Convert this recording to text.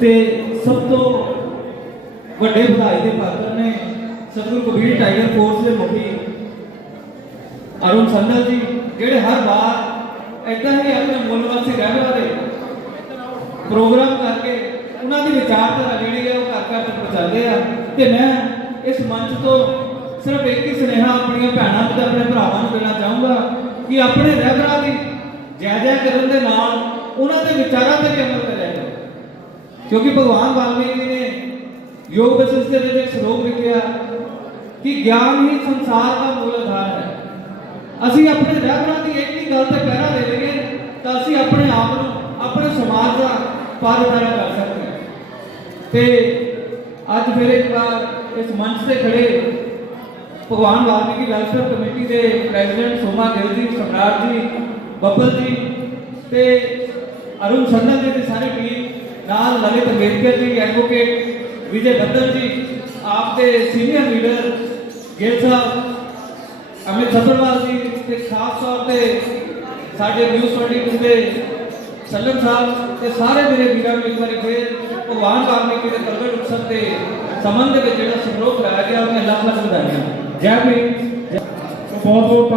ਤੇ ਸਭ ਤੋਂ ਵੱਡੇ ਵਧਾਈ ਦੇ ਪਾਤਰ ਨੇ ਸਤਿਗੁਰੂ ਕਬੀਰ ਟਾਈਗਰ ਫੋਰਸ ਦੇ ਮੁਖੀ ਅਰੁਣ ਸੰਧਲ ਜੀ, ਜਿਹੜੇ ਹਰ ਵਾਰ ਏਦਾਂ ਹੀ ਆਪਣੇ ਮੁੱਲ ਵਾਸੀ ਰਹਿਣ ਵਾਲੇ ਪ੍ਰੋਗਰਾਮ ਕਰਕੇ ਉਹਨਾਂ ਦੀ ਵਿਚਾਰਧਾਰਾ ਜਿਹੜੀ ਹੈ ਉਹ ਘਰ ਘਰ ਤੱਕ ਪਹੁੰਚਾਉਂਦੇ ਆ। ਤੇ ਮੈਂ ਇਸ ਮੰਚ ਤੋਂ ਸਿਰਫ ਇੱਕ ਹੀ ਸੁਨੇਹਾ ਆਪਣੀਆਂ ਭੈਣਾਂ ਤੇ ਆਪਣੇ ਭਰਾਵਾਂ ਨੂੰ ਦੇਣਾ ਚਾਹੂੰਗਾ ਕਿ ਆਪਣੇ ਰਹਿਬਰਾਂ ਦੀ ਜੈ ਜੈ ਕਰਨ ਦੇ ਨਾਲ ਉਹਨਾਂ ਦੇ ਵਿਚਾਰਾਂ ਤੇ ਵੀ ਕਿਉਂਕਿ ਭਗਵਾਨ ਵਾਲਮੀਕੀ ਨੇ ਯੋਗ ਵਸਿਸ਼ਠ ਦੇ ਵਿੱਚ ਇੱਕ ਸ਼ਲੋਕ ਲਿਖਿਆ ਕਿ ਗਿਆਨ ਹੀ ਸੰਸਾਰ ਦਾ ਮੂਲ ਆਧਾਰ ਹੈ। ਅਸੀਂ ਆਪਣੇ ਰਹਿਬਰਾਂ ਦੀ ਇੱਕ ਹੀ ਗੱਲ ਤੇ ਪਹਿਰਾ ਦੇ ਲਈਏ ਤਾਂ ਅਸੀਂ ਆਪਣੇ ਆਪ ਨੂੰ, ਆਪਣੇ ਸਮਾਜ ਦਾ ਪਾਰਦਾਰਾ ਕਰ ਸਕਦੇ ਹਾਂ। ਤੇ ਅੱਜ ਫਿਰ ਇੱਕ ਵਾਰ ਇਸ ਮੰਚ ਤੇ ਖੜੇ ਭਗਵਾਨ ਵਾਲਮੀਕੀ ਵੈਲਫੇਅਰ ਕਮੇਟੀ ਦੇ ਪ੍ਰੈਜ਼ੀਡੈਂਟ ਸੋਮਾ ਗਿੱਲ ਜੀ, ਸਮਰਾਟ ਜੀ, ਬੱਬਲ ਜੀ ਤੇ ਅਰੁਣ ਸੰਧਲ ਜੀ ਦੀ ਸਾਰੀ ਟੀਮ ਨਾਲ ਲਲਿਤ ਅੰਬੇਦਕਰ ਜੀ ਐਡਵੋਕੇਟ ਵਿਜੇ ਬੱਦਲ ਜੀ ਆਪ ਦੇ ਸੀਨੀਅਰ ਲੀਡਰ ਗਿੱਲ ਸਾਹਿਬ, ਅਮਿਤ ਸੱਭਰਵਾਲ ਜੀ ਤੇ ਖਾਸ ਤੌਰ ਤੇ ਸਾਡੇ ਨਿਊਜ਼ 22 ਦੇ ਸੱਲਮ ਸਾਹਿਬ ਤੇ ਸਾਰੇ ਮੇਰੇ ਵੀਰਾਂ ਨੂੰ ਇੱਕ ਵਾਰੀ ਫੇਰ ਭਗਵਾਨ ਵਾਲਮੀਕੀ ਦੇ ਪ੍ਰਗਟ ਉਤਸਵ ਦੇ ਸੰਬੰਧ ਵਿੱਚ ਜਿਹੜਾ ਸਮਾਰੋਹ ਕਰਾਇਆ ਗਿਆ, ਉਹਨੇ ਲੱਖ ਲੱਖ ਵਧਾਈਆਂ। ਜੈ ਭੀਮ ਬਹੁਤ ਬਹੁਤ